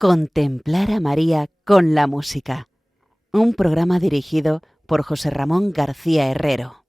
Contemplar a María con la música. Un programa dirigido por José Ramón García Herrero.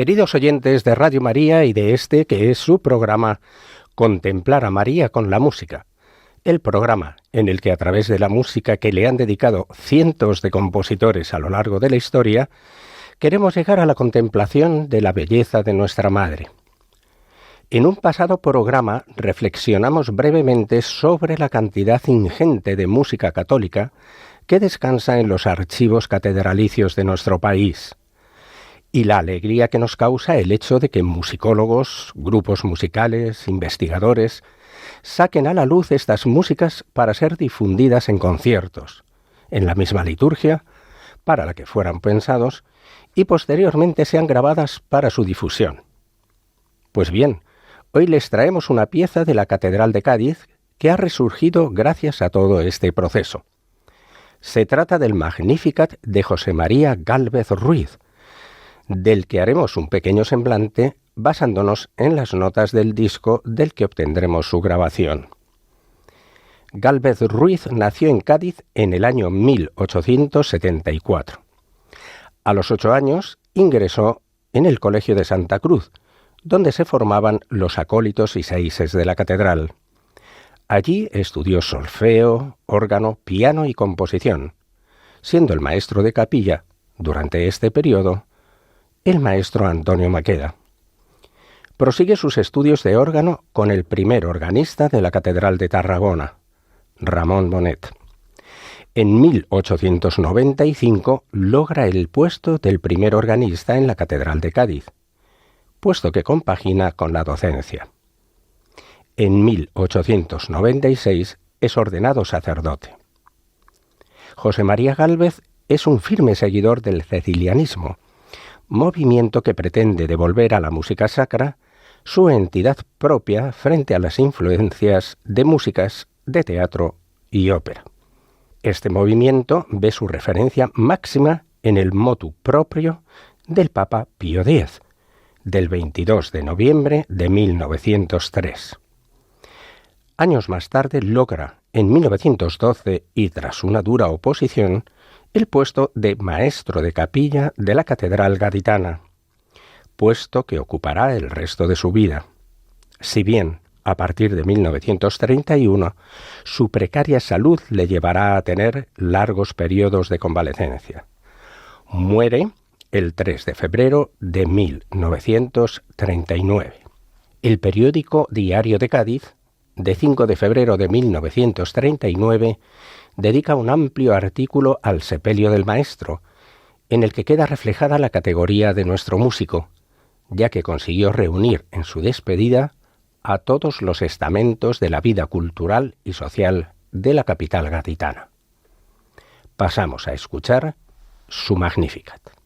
Queridos oyentes de Radio María y de este que es su programa Contemplar a María con la música, el programa en el que a través de la música que le han dedicado cientos de compositores a lo largo de la historia, queremos llegar a la contemplación de la belleza de nuestra Madre. En un pasado programa reflexionamos brevemente sobre la cantidad ingente de música católica que descansa en los archivos catedralicios de nuestro país, y la alegría que nos causa el hecho de que musicólogos, grupos musicales, investigadores, saquen a la luz estas músicas para ser difundidas en conciertos, en la misma liturgia, para la que fueran pensados, y posteriormente sean grabadas para su difusión. Pues bien, hoy les traemos una pieza de la Catedral de Cádiz que ha resurgido gracias a todo este proceso. Se trata del Magnificat de José María Gálvez Ruiz, del que haremos un pequeño semblante basándonos en las notas del disco del que obtendremos su grabación. Gálvez Ruiz nació en Cádiz en el año 1874. A los 8 años ingresó en el Colegio de Santa Cruz, donde se formaban los acólitos y seises de la catedral. Allí estudió solfeo, órgano, piano y composición, siendo el maestro de capilla, durante este periodo, el maestro Antonio Maqueda. Prosigue sus estudios de órgano con el primer organista de la Catedral de Tarragona, Ramón Bonet. En 1895 logra el puesto del primer organista en la Catedral de Cádiz, puesto que compagina con la docencia. En 1896 es ordenado sacerdote. José María Gálvez es un firme seguidor del cecilianismo, movimiento que pretende devolver a la música sacra su entidad propia frente a las influencias de músicas de teatro y ópera. Este movimiento ve su referencia máxima en el motu proprio del Papa Pío X, del 22 de noviembre de 1903. Años más tarde logra, en 1912 y tras una dura oposición, el puesto de maestro de capilla de la Catedral Gaditana, puesto que ocupará el resto de su vida. Si bien, a partir de 1931, su precaria salud le llevará a tener largos periodos de convalecencia. Muere el 3 de febrero de 1939. El periódico Diario de Cádiz, de 5 de febrero de 1939, dedica un amplio artículo al sepelio del maestro, en el que queda reflejada la categoría de nuestro músico, ya que consiguió reunir en su despedida a todos los estamentos de la vida cultural y social de la capital gaditana. Pasamos a escuchar su Magnificat.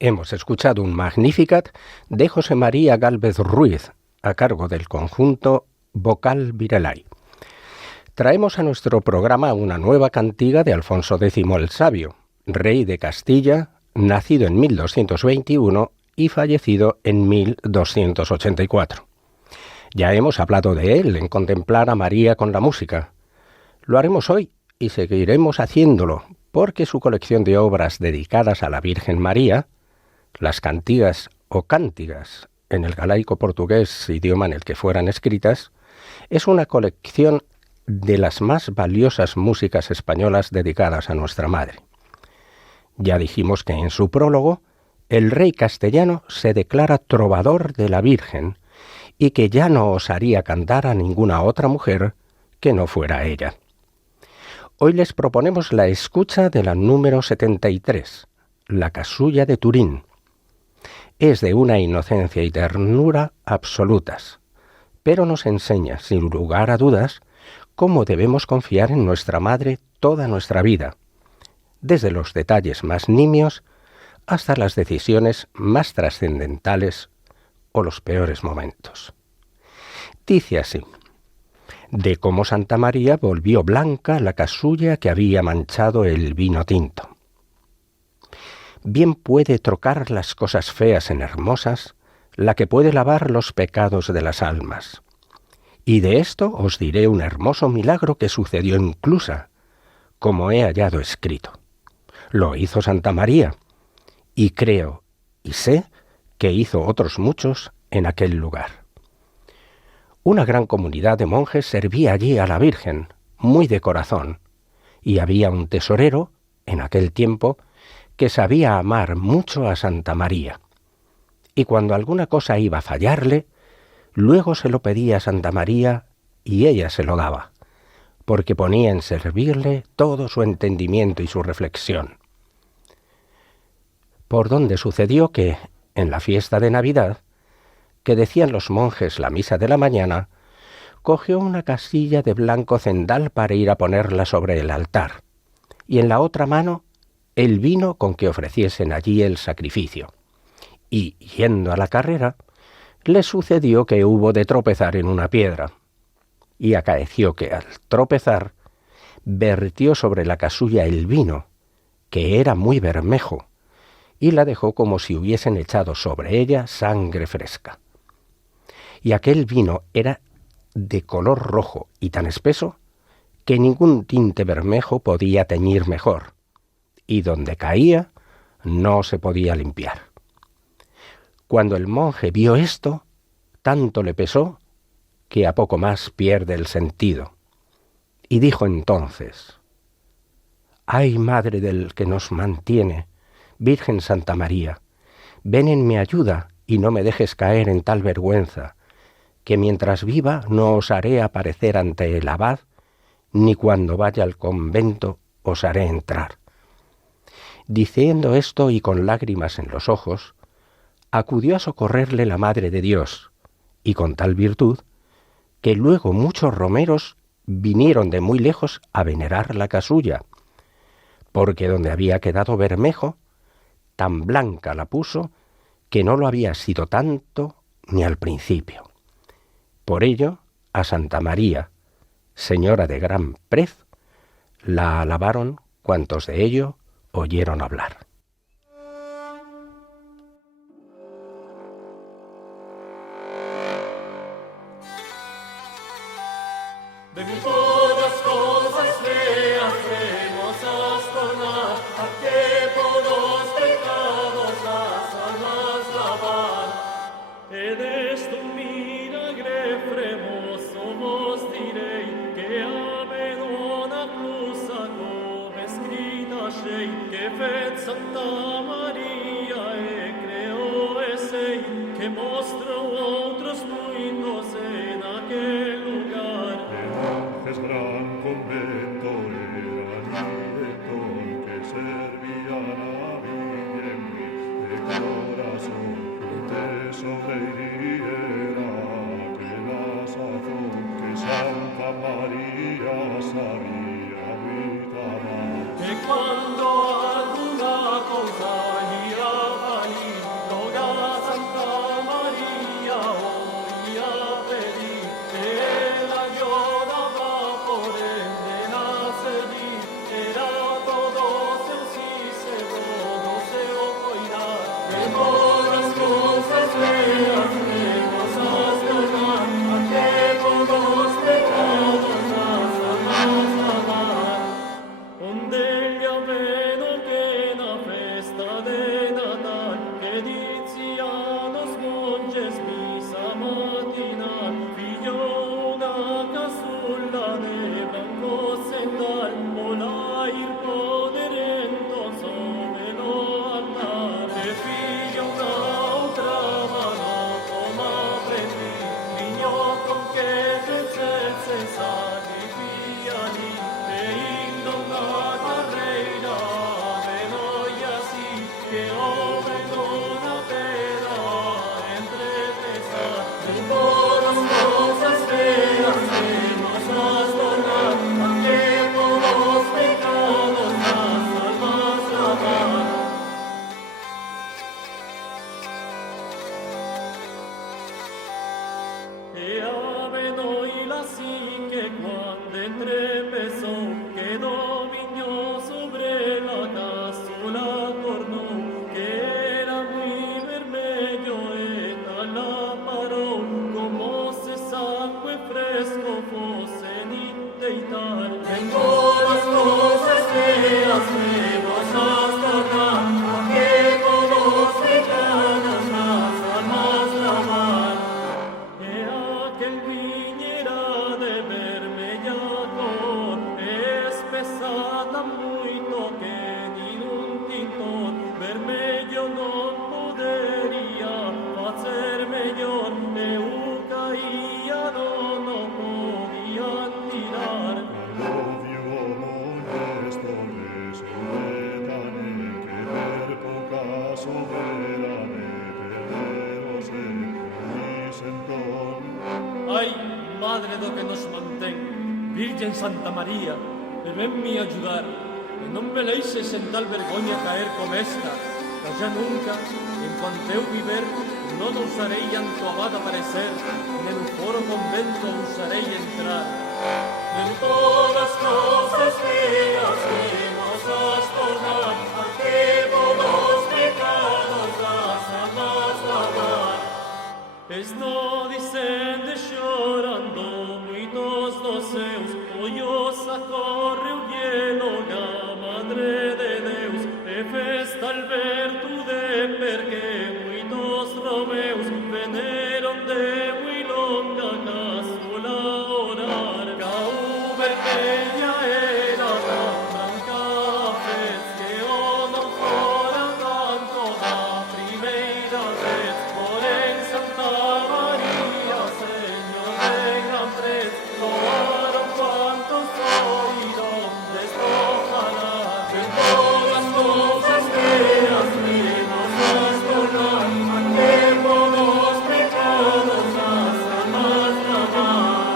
Hemos escuchado un Magnificat de José María Gálvez Ruiz, a cargo del conjunto Vocal Virelai. Traemos a nuestro programa una nueva cantiga de Alfonso X el Sabio, rey de Castilla, nacido en 1221 y fallecido en 1284. Ya hemos hablado de él en Contemplar a María con la música. Lo haremos hoy y seguiremos haciéndolo, porque su colección de obras dedicadas a la Virgen María, las cantigas o cántigas, en el galaico portugués, idioma en el que fueran escritas, es una colección de las más valiosas músicas españolas dedicadas a nuestra Madre. Ya dijimos que en su prólogo, el rey castellano se declara trovador de la Virgen y que ya no osaría cantar a ninguna otra mujer que no fuera ella. Hoy les proponemos la escucha de la número 73, La Casulla de Turín. Es de una inocencia y ternura absolutas, pero nos enseña, sin lugar a dudas, cómo debemos confiar en nuestra Madre toda nuestra vida, desde los detalles más nimios hasta las decisiones más trascendentales o los peores momentos. Dice así: de cómo Santa María volvió blanca la casulla que había manchado el vino tinto. Bien puede trocar las cosas feas en hermosas la que puede lavar los pecados de las almas. Y de esto os diré un hermoso milagro que sucedió en Clusa, como he hallado escrito. Lo hizo Santa María, y creo y sé que hizo otros muchos en aquel lugar. Una gran comunidad de monjes servía allí a la Virgen, muy de corazón, y había un tesorero, en aquel tiempo, que sabía amar mucho a Santa María. Y cuando alguna cosa iba a fallarle, luego se lo pedía a Santa María y ella se lo daba, porque ponía en servirle todo su entendimiento y su reflexión. Por donde sucedió que, en la fiesta de Navidad, que decían los monjes la misa de la mañana, cogió una casilla de blanco cendal para ir a ponerla sobre el altar, y en la otra mano el vino con que ofreciesen allí el sacrificio. Y, yendo a la carrera, le sucedió que hubo de tropezar en una piedra, y acaeció que al tropezar vertió sobre la casulla el vino, que era muy bermejo, y la dejó como si hubiesen echado sobre ella sangre fresca. Y aquel vino era de color rojo y tan espeso que ningún tinte bermejo podía teñir mejor, y donde caía no se podía limpiar. Cuando el monje vio esto, tanto le pesó que a poco más pierde el sentido, y dijo entonces: «Ay, Madre del que nos mantiene, Virgen Santa María, ven en mi ayuda y no me dejes caer en tal vergüenza, que mientras viva no osaré aparecer ante el abad, ni cuando vaya al convento osaré entrar». Diciendo esto y con lágrimas en los ojos, acudió a socorrerle la Madre de Dios, y con tal virtud, que luego muchos romeros vinieron de muy lejos a venerar la casulla, porque donde había quedado bermejo, tan blanca la puso que no lo había sido tanto ni al principio. Por ello, a Santa María, señora de gran prez, la alabaron cuantos de ello oyeron hablar. De todas cosas feas hemos tornar, a que por los pecados las almas lavar. En esto un milagre fremoso vos direi, que ave una plusa come scritta scei, che fet Santa Maria e creò e sei, che mostrò otros mundos en aquel lugar. Es gran convento era director que servía la Virgen de corazón de sobrehiriera que la sazón que Santa María sabía evitar. E quando alguna cosa gli su vera de terreros y sentón. Ai, Madre do que nos mantén, Virgen Santa María, e venme ayudar, e non me deixes en tal vergoña caer como esta, que xa nunca, en cuanto eu viver, non ousarei ante o abad aparecer, nen no foro convento ousarei entrar. En todas cosas feas que nos has tornar, a que los pecados das almas lavar. Estou dicendo e chorando, muitos dos seus ollos socorre o hielo, a Madre de Deus, e festa albertude, porque muitos romeus veneron de muy longa casula orar, cau vermella era tan branca fez, que o non fora tanto da primeira vez, porén Santa María, Señor de gran pres, loaron cuantos oíron despojará, que todas cosas feas menos las tornan, a tiempo los pecados las almas lavar.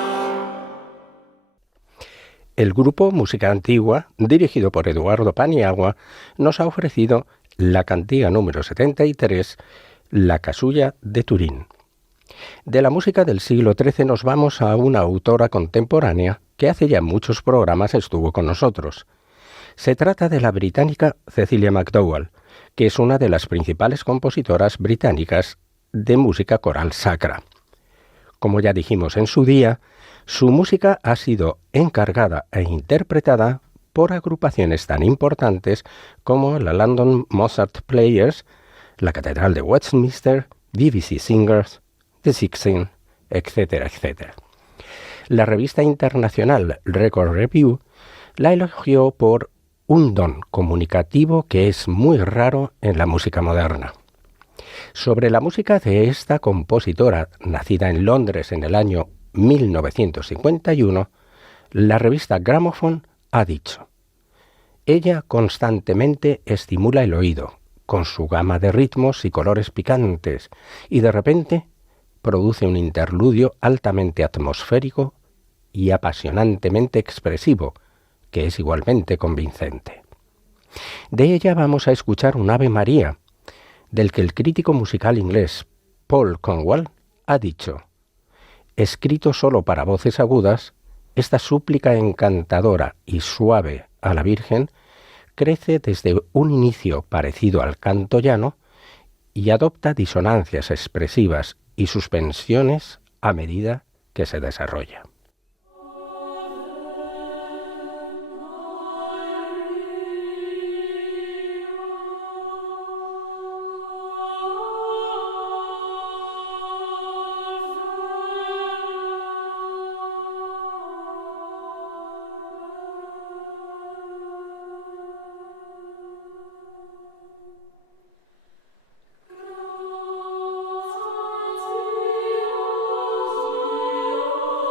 El grupo Música Antigua, dirigido por Eduardo Paniagua, nos ha ofrecido la cantiga número 73, La Casulla de Turín. De la música del siglo XIII nos vamos a una autora contemporánea que hace ya muchos programas estuvo con nosotros. Se trata de la británica Cecilia McDowell, que es una de las principales compositoras británicas de música coral sacra. Como ya dijimos en su día, su música ha sido encargada e interpretada por agrupaciones tan importantes como la London Mozart Players, la Catedral de Westminster, BBC Singers, The Sixteen, etcétera, etcétera. La revista internacional Record Review la elogió por un don comunicativo que es muy raro en la música moderna. Sobre la música de esta compositora, nacida en Londres en el año 1951, la revista Gramophone ha dicho: ella constantemente estimula el oído, con su gama de ritmos y colores picantes, y de repente produce un interludio altamente atmosférico y apasionantemente expresivo, que es igualmente convincente. De ella vamos a escuchar un Ave María, del que el crítico musical inglés Paul Conwell ha dicho: escrito solo para voces agudas, esta súplica encantadora y suave a la Virgen crece desde un inicio parecido al canto llano y adopta disonancias expresivas y suspensiones a medida que se desarrolla.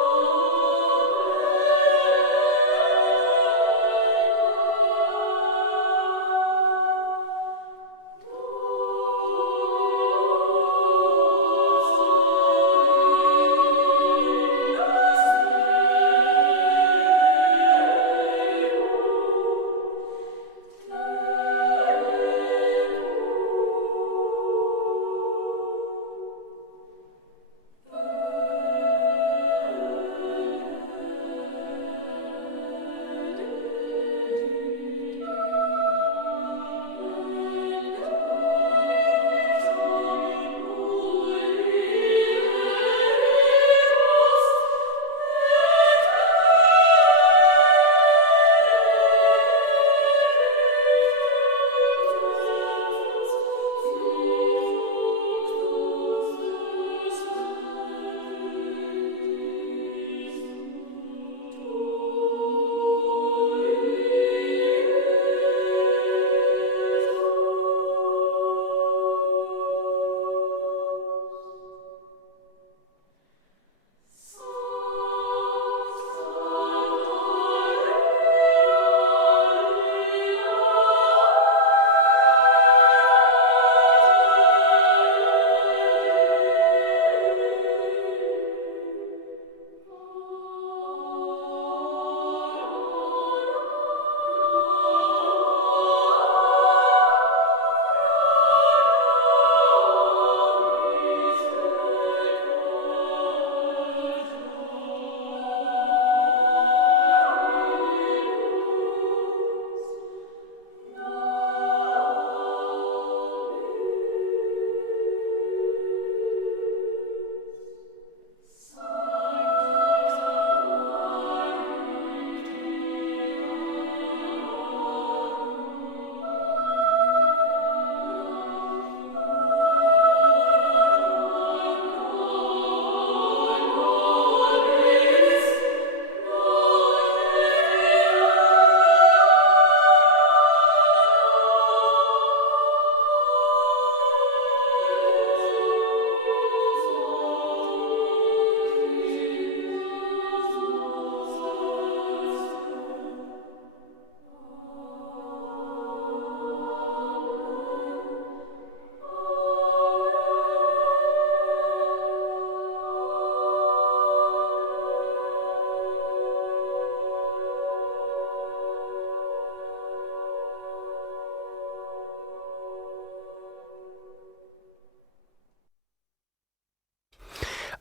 Oh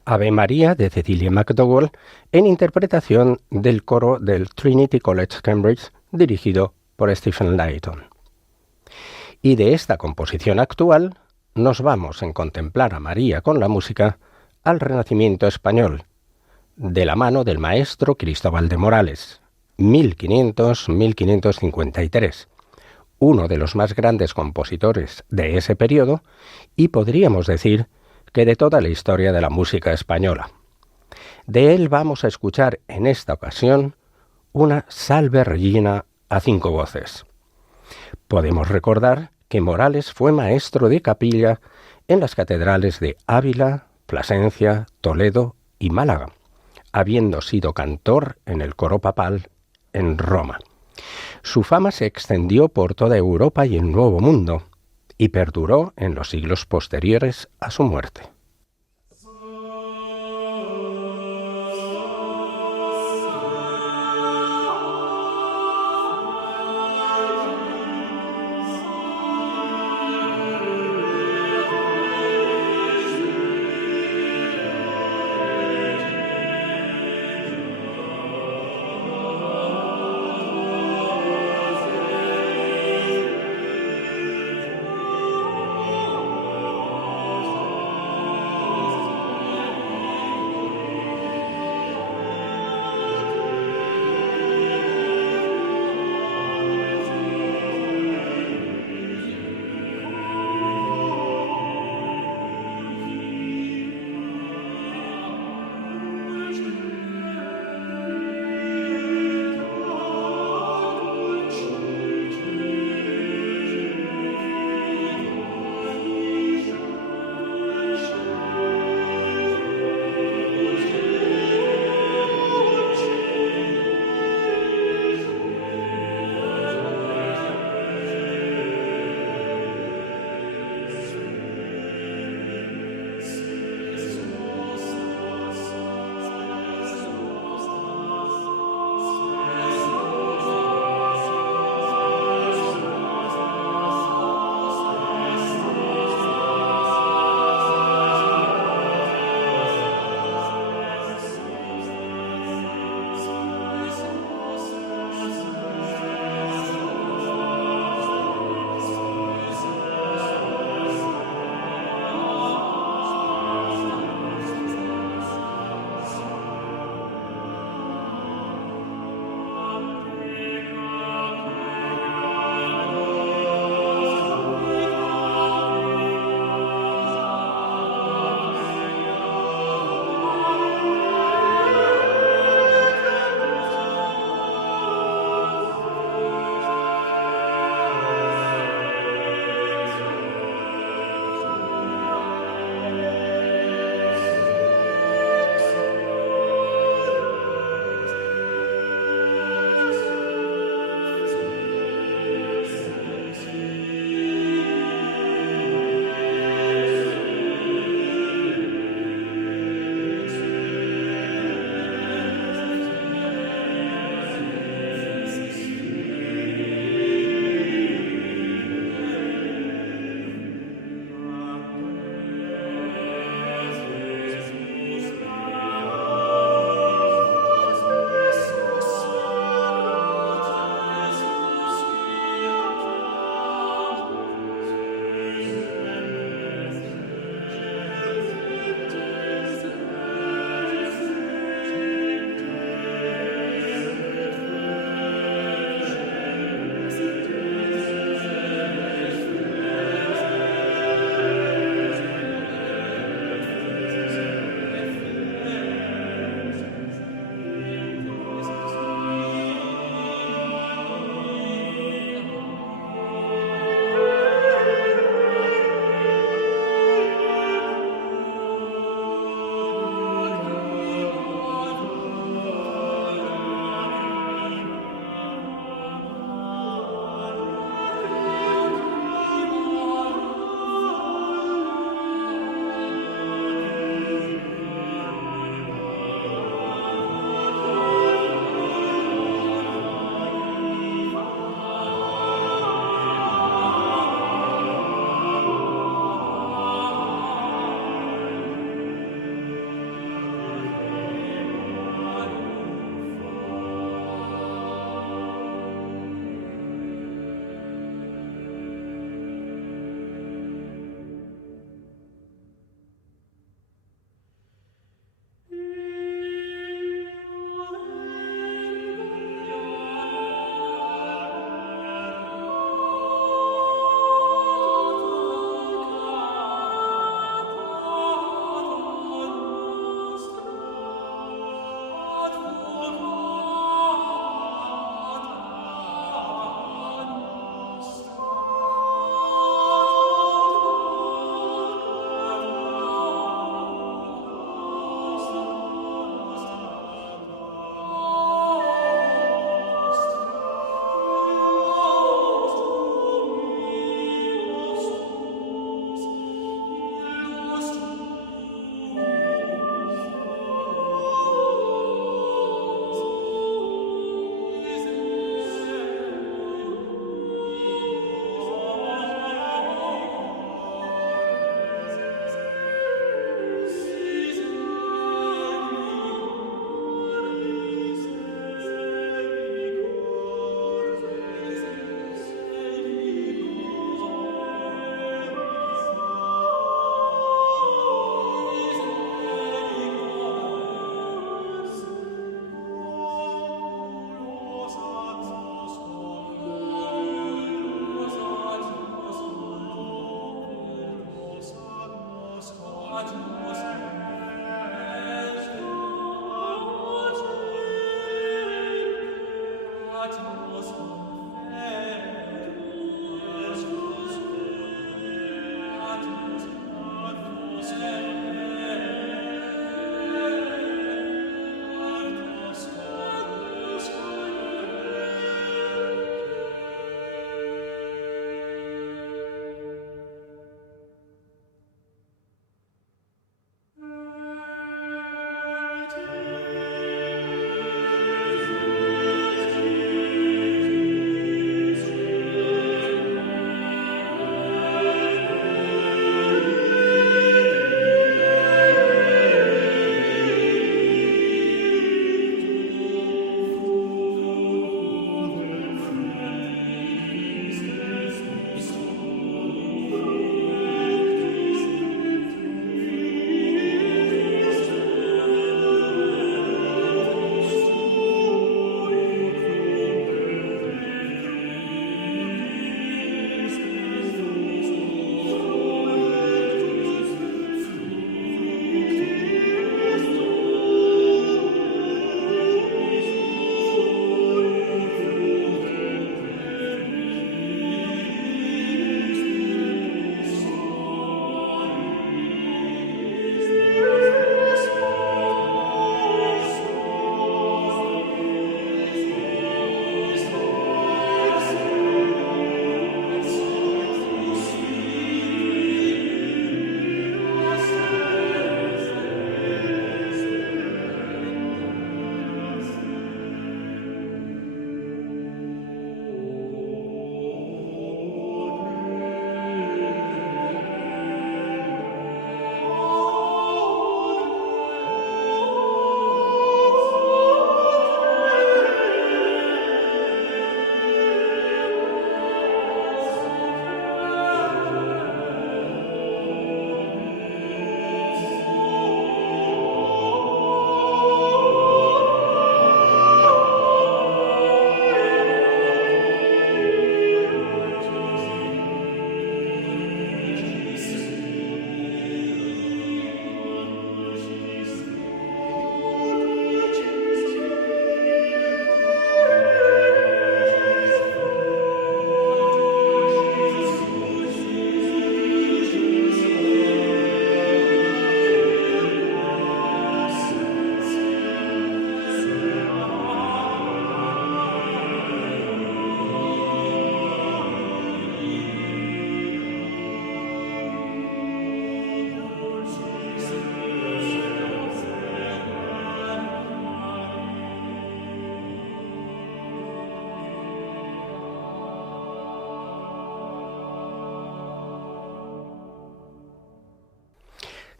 Ave María de Cecilia McDowell en interpretación del coro del Trinity College Cambridge dirigido por Stephen Layton. Y de esta composición actual nos vamos en Contemplar a María con la música al Renacimiento español, de la mano del maestro Cristóbal de Morales, 1500-1553, uno de los más grandes compositores de ese periodo y podríamos decir que de toda la historia de la música española. De él vamos a escuchar en esta ocasión una Salve Regina a 5 voces. Podemos recordar que Morales fue maestro de capilla en las catedrales de Ávila, Plasencia, Toledo y Málaga, habiendo sido cantor en el coro papal en Roma. Su fama se extendió por toda Europa y el Nuevo Mundo, y perduró en los siglos posteriores a su muerte.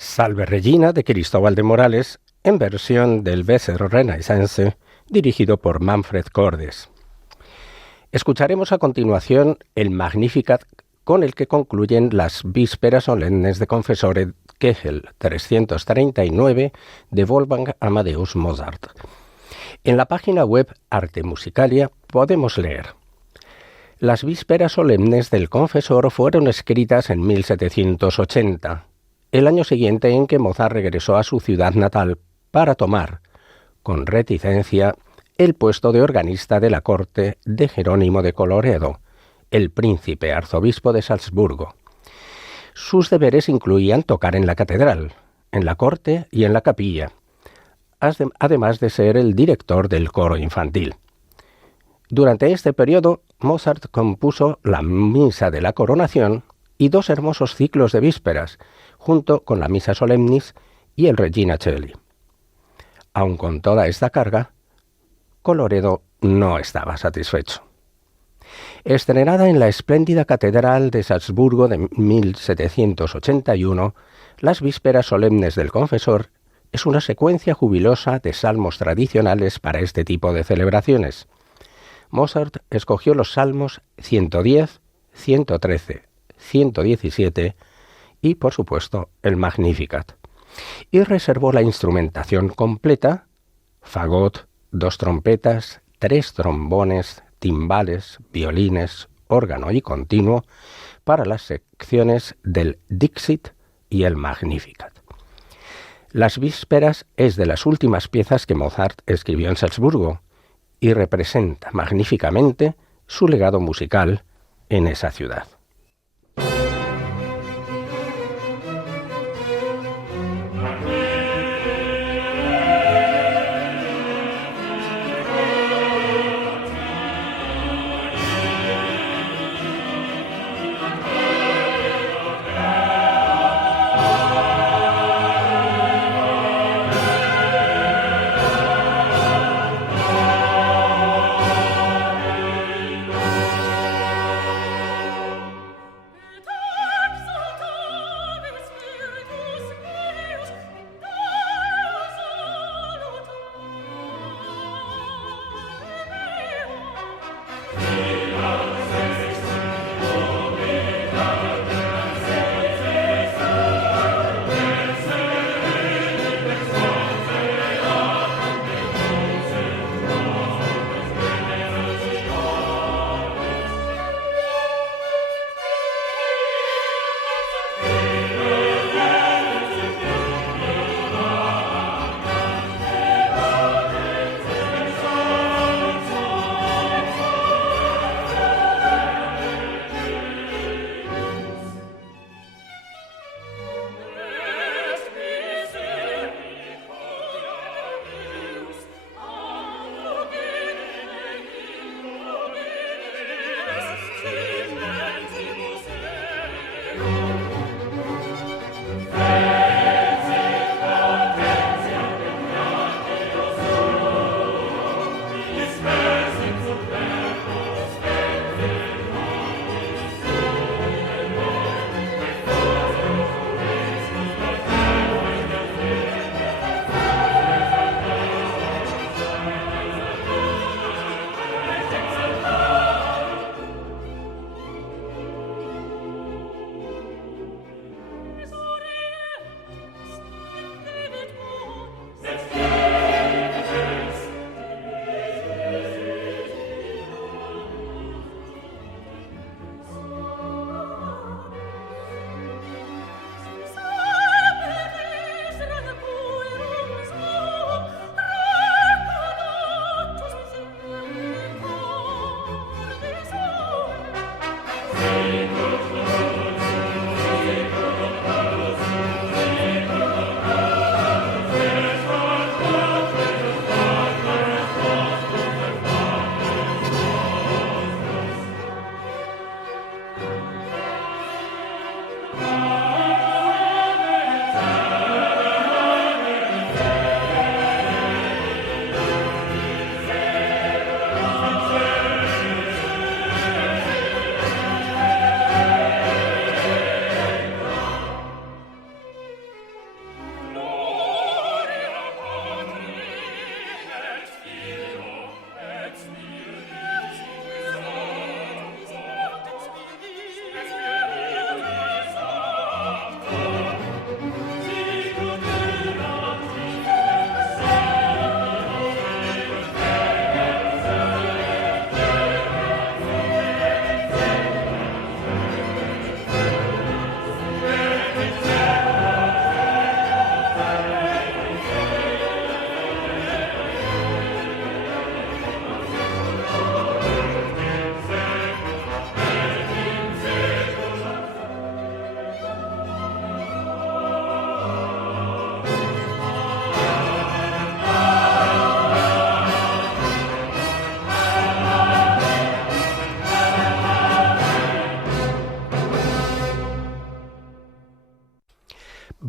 Salve Regina de Cristóbal de Morales, en versión del Weser Renaissance, dirigido por Manfred Cordes. Escucharemos a continuación el Magnificat con el que concluyen las vísperas solemnes de Confessore Kegel 339 de Wolfgang Amadeus Mozart. En la página web Arte Musicalia podemos leer: las vísperas solemnes del confesor fueron escritas en 1780, el año siguiente en que Mozart regresó a su ciudad natal para tomar, con reticencia, el puesto de organista de la corte de Jerónimo de Colloredo, el príncipe arzobispo de Salzburgo. Sus deberes incluían tocar en la catedral, en la corte y en la capilla, además de ser el director del coro infantil. Durante este periodo, Mozart compuso la Misa de la Coronación y dos hermosos ciclos de vísperas, junto con la Misa Solemnis y el Regina Coeli. Aun con toda esta carga, Colloredo no estaba satisfecho. Estrenada en la espléndida Catedral de Salzburgo de 1781, las vísperas solemnes del confesor es una secuencia jubilosa de salmos tradicionales para este tipo de celebraciones. Mozart escogió los salmos 110, 113, 117 y, por supuesto, el Magnificat, y reservó la instrumentación completa, fagot, 2 trompetas, 3 trombones, timbales, violines, órgano y continuo, para las secciones del Dixit y el Magnificat. Las Vísperas es de las últimas piezas que Mozart escribió en Salzburgo y representa magníficamente su legado musical en esa ciudad.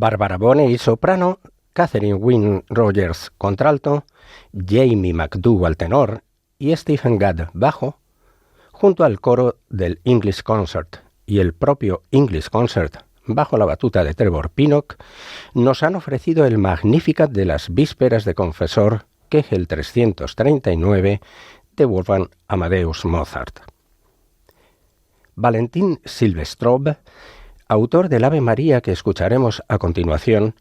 Barbara Bonney, soprano, Catherine Wynne Rogers, contralto, Jamie McDougall, tenor, y Stephen Gadd, bajo, junto al coro del English Concert y el propio English Concert, bajo la batuta de Trevor Pinnock, nos han ofrecido el Magnificat de las Vísperas de Confesor, Kegel 339, de Wolfgang Amadeus Mozart. Valentín Silvestrov, autor del Ave María que escucharemos a continuación,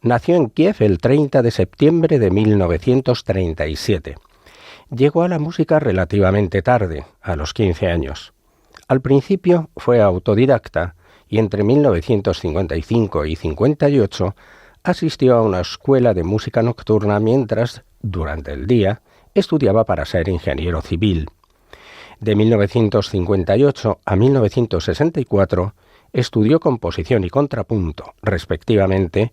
nació en Kiev el 30 de septiembre de 1937. Llegó a la música relativamente tarde, a los 15 años. Al principio fue autodidacta y entre 1955 y 58 Asistió a una escuela de música nocturna mientras, durante el día, estudiaba para ser ingeniero civil. De 1958 a 1964 estudió composición y contrapunto, respectivamente,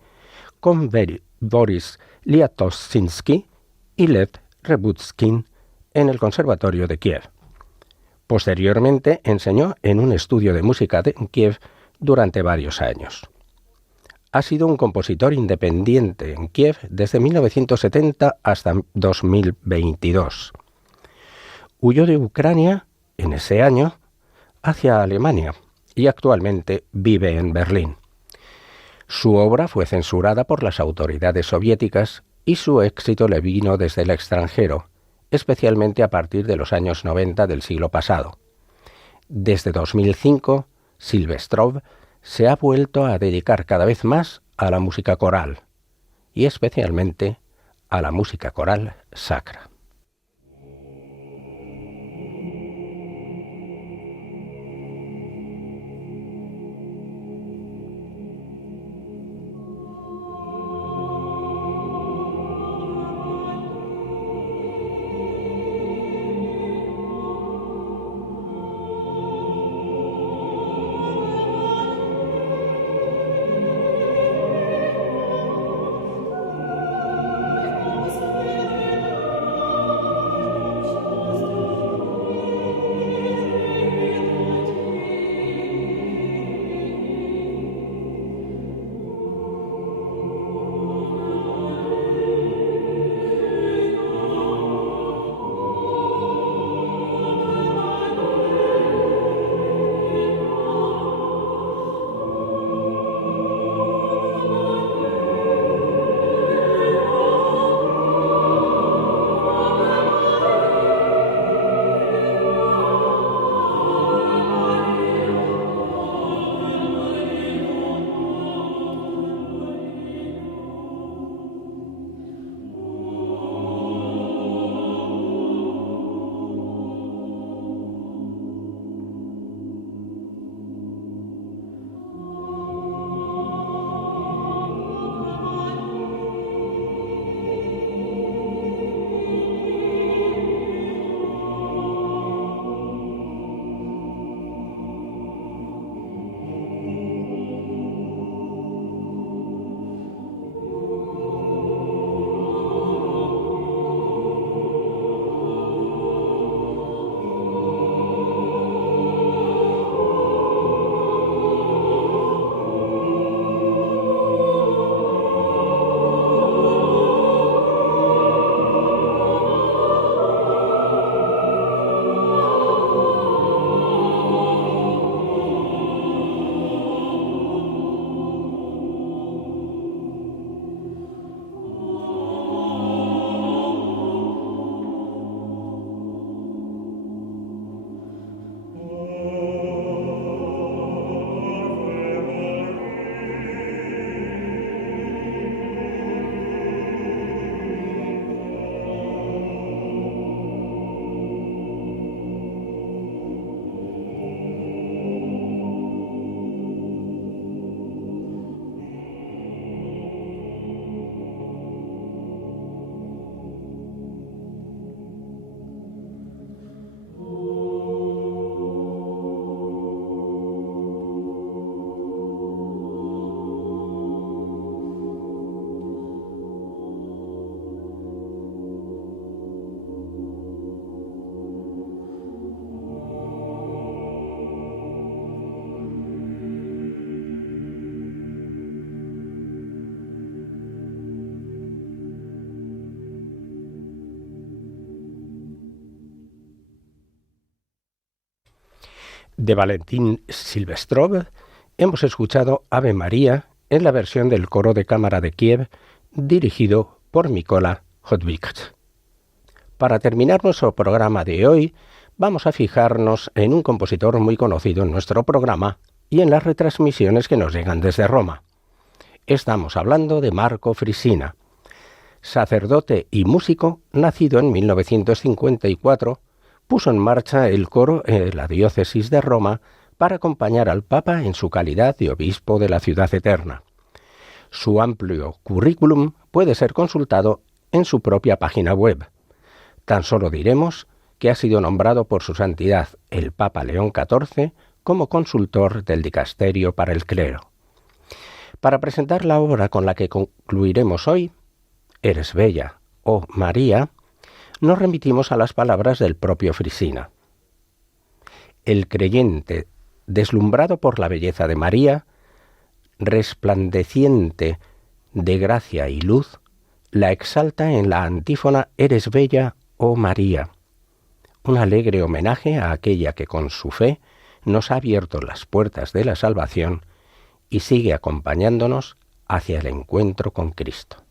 con Boris Liatoszynski y Lev Rebutskin en el Conservatorio de Kiev. Posteriormente enseñó en un estudio de música en Kiev durante varios años. Ha sido un compositor independiente en Kiev desde 1970 hasta 2022. Huyó de Ucrania en ese año hacia Alemania y actualmente vive en Berlín. Su obra fue censurada por las autoridades soviéticas y su éxito le vino desde el extranjero, especialmente a partir de los años 90 del siglo pasado. Desde 2005, Silvestrov se ha vuelto a dedicar cada vez más a la música coral, y especialmente a la música coral sacra. De Valentín Silvestrov hemos escuchado Ave María en la versión del coro de cámara de Kiev dirigido por Mykola Hotvikts. Para terminar nuestro programa de hoy, vamos a fijarnos en un compositor muy conocido en nuestro programa y en las retransmisiones que nos llegan desde Roma. Estamos hablando de Marco Frisina, sacerdote y músico nacido en 1954, puso en marcha el coro en la diócesis de Roma para acompañar al Papa en su calidad de obispo de la Ciudad Eterna. Su amplio currículum puede ser consultado en su propia página web. Tan solo diremos que ha sido nombrado por su santidad el Papa León XIV como consultor del Dicasterio para el Clero. Para presentar la obra con la que concluiremos hoy, Eres bella, oh María, nos remitimos a las palabras del propio Frisina. El creyente, deslumbrado por la belleza de María, resplandeciente de gracia y luz, la exalta en la antífona Eres bella, oh María, un alegre homenaje a aquella que con su fe nos ha abierto las puertas de la salvación y sigue acompañándonos hacia el encuentro con Cristo.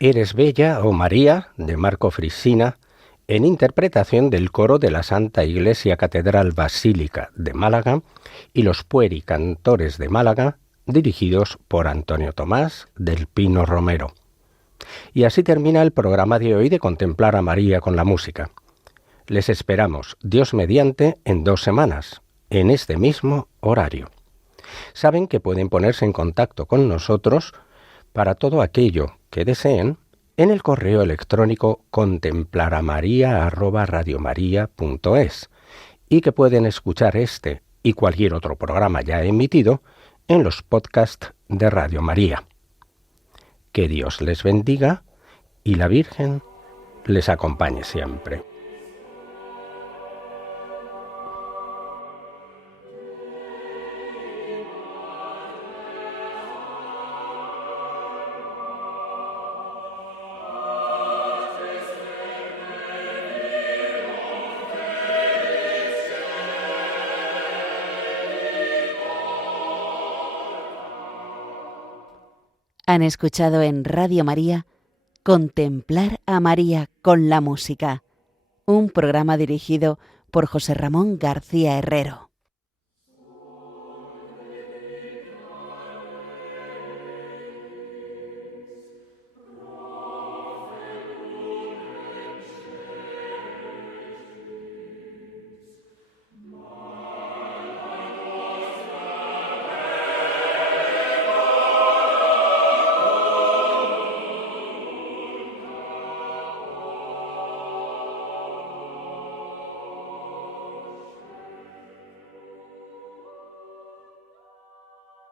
Eres Bella o María, de Marco Frisina, en interpretación del coro de la Santa Iglesia Catedral Basílica de Málaga y los Pueri Cantores de Málaga, dirigidos por Antonio Tomás del Pino Romero. Y así termina el programa de hoy de Contemplar a María con la música. Les esperamos, Dios mediante, en 2 semanas, en este mismo horario. Saben que pueden ponerse en contacto con nosotros para todo aquello que deseen en el correo electrónico contemplaramaria@radiomaria.es y que pueden escuchar este y cualquier otro programa ya emitido en los podcasts de Radio María. Que Dios les bendiga y la Virgen les acompañe siempre. Han escuchado en Radio María Contemplar a María con la música, un programa dirigido por José Ramón García Herrero.